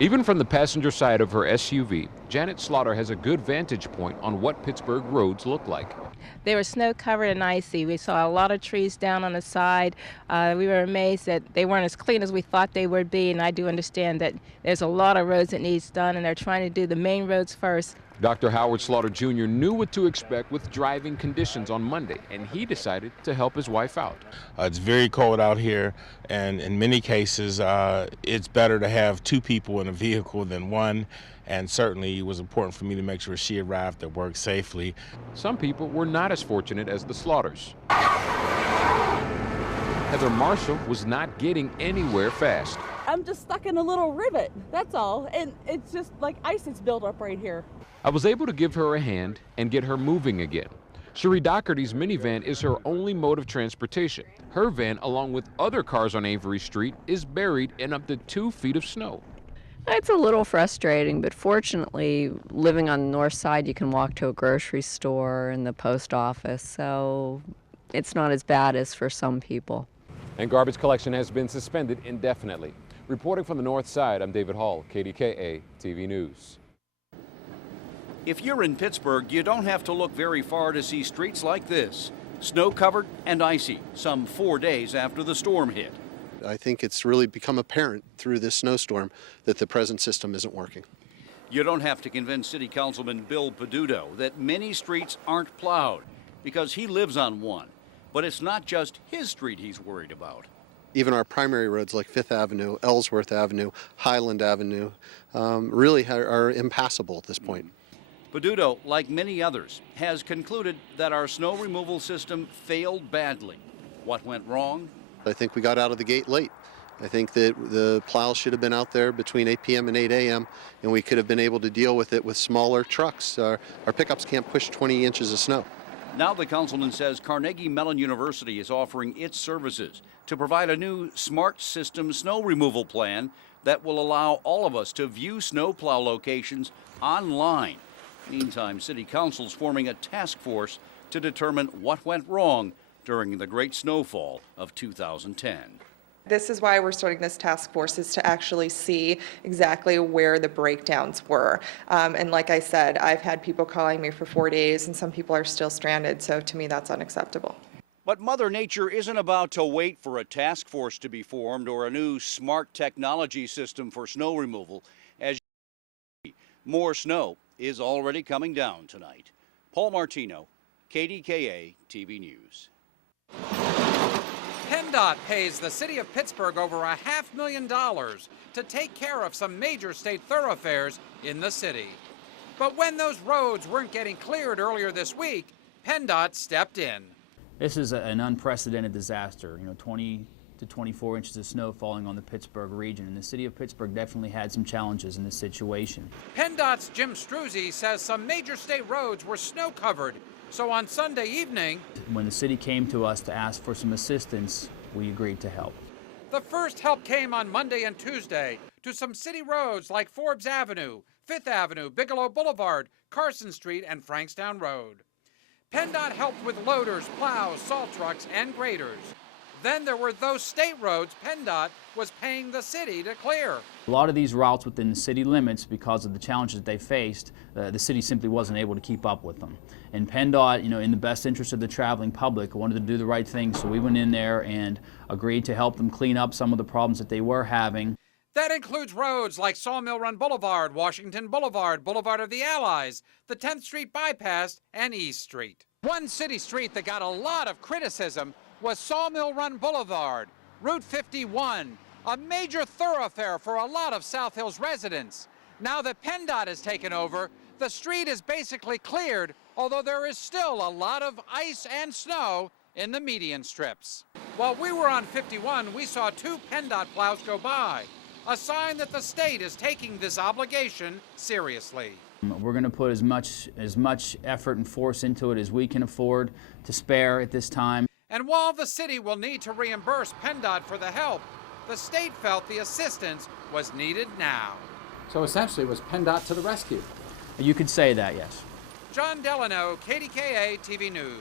Even from the passenger side of her SUV, Janet Slaughter has a good vantage point on what Pittsburgh roads look like. They were snow covered and icy. We saw a lot of trees down on the side. We were amazed that they weren't as clean as we thought they would be, and I do understand that there's a lot of roads that needs done, and they're trying to do the main roads first. Dr. Howard Slaughter Jr. knew what to expect with driving conditions on Monday, and he decided to help his wife out. It's very cold out here, and in many cases, it's better to have two people in a vehicle than one, and certainly it was important for me to make sure she arrived at work safely. Some people were not as fortunate as the Slaughters. Heather Marshall was not getting anywhere fast. I'm just stuck in a little rivet, that's all, and it's just like ice that's built up right here. I was able to give her a hand and get her moving again. Cherie Doherty's minivan is her only mode of transportation. Her van, along with other cars on Avery Street, is buried in up to 2 feet of snow. It's a little frustrating, but fortunately, living on the north side, you can walk to a grocery store and the post office, so it's not as bad as for some people. And garbage collection has been suspended indefinitely. Reporting from the north side, I'm David Hall, KDKA-TV News. If you're in Pittsburgh, you don't have to look very far to see streets like this, snow-covered and icy, some 4 days after the storm hit. I think it's really become apparent through this snowstorm that the present system isn't working. You don't have to convince City Councilman Bill Peduto that many streets aren't plowed, because he lives on one. But it's not just his street he's worried about. Even our primary roads like 5th Avenue, Ellsworth Avenue, Highland Avenue really are impassable at this point. Peduto, like many others, has concluded that our snow removal system failed badly. What went wrong? I think we got out of the gate late. I think that the plows should have been out there between 8 p.m. and 8 a.m. and we could have been able to deal with it with smaller trucks. Our pickups can't push 20 inches of snow. Now the councilman says Carnegie Mellon University is offering its services to provide a new smart system snow removal plan that will allow all of us to view snowplow locations online. Meantime, City Council's forming a task force to determine what went wrong during the great snowfall of 2010. This is why we're starting this task force, is to actually see exactly where the breakdowns were. And like I said, I've had people calling me for 4 days and some people are still stranded, so to me that's unacceptable. But Mother Nature isn't about to wait for a task force to be formed or a new smart technology system for snow removal. As more snow is already coming down tonight. Paul Martino, KDKA-TV News. PennDOT pays the city of Pittsburgh over $500,000 to take care of some major state thoroughfares in the city. But when those roads weren't getting cleared earlier this week, PennDOT stepped in. This is an unprecedented disaster. 20 to 24 inches of snow falling on the Pittsburgh region, and the city of Pittsburgh definitely had some challenges in this situation. PennDOT's Jim Struzzi says some major state roads were snow covered. So on Sunday evening, when the city came to us to ask for some assistance, we agreed to help. The first help came on Monday and Tuesday to some city roads like Forbes Avenue, 5th Avenue, Bigelow Boulevard, Carson Street, and Frankstown Road. PennDOT helped with loaders, plows, salt trucks, and graders. Then there were those state roads PennDOT was paying the city to clear. A lot of these routes within the city limits, because of the challenges they faced, the city simply wasn't able to keep up with them. And PennDOT, in the best interest of the traveling public, wanted to do the right thing, so we went in there and agreed to help them clean up some of the problems that they were having. That includes roads like Sawmill Run Boulevard, Washington Boulevard, Boulevard of the Allies, the 10th Street Bypass, and East Street. One city street that got a lot of criticism was Sawmill Run Boulevard, Route 51, a major thoroughfare for a lot of South Hills residents. Now that PennDOT has taken over, the street is basically cleared, although there is still a lot of ice and snow in the median strips. While we were on 51, we saw 2 PennDOT plows go by, a sign that the state is taking this obligation seriously. We're going to put as much effort and force into it as we can afford to spare at this time. And while the city will need to reimburse PennDOT for the help, the state felt the assistance was needed now. So essentially it was PennDOT to the rescue. You could say that, yes. John Delano, KDKA-TV News.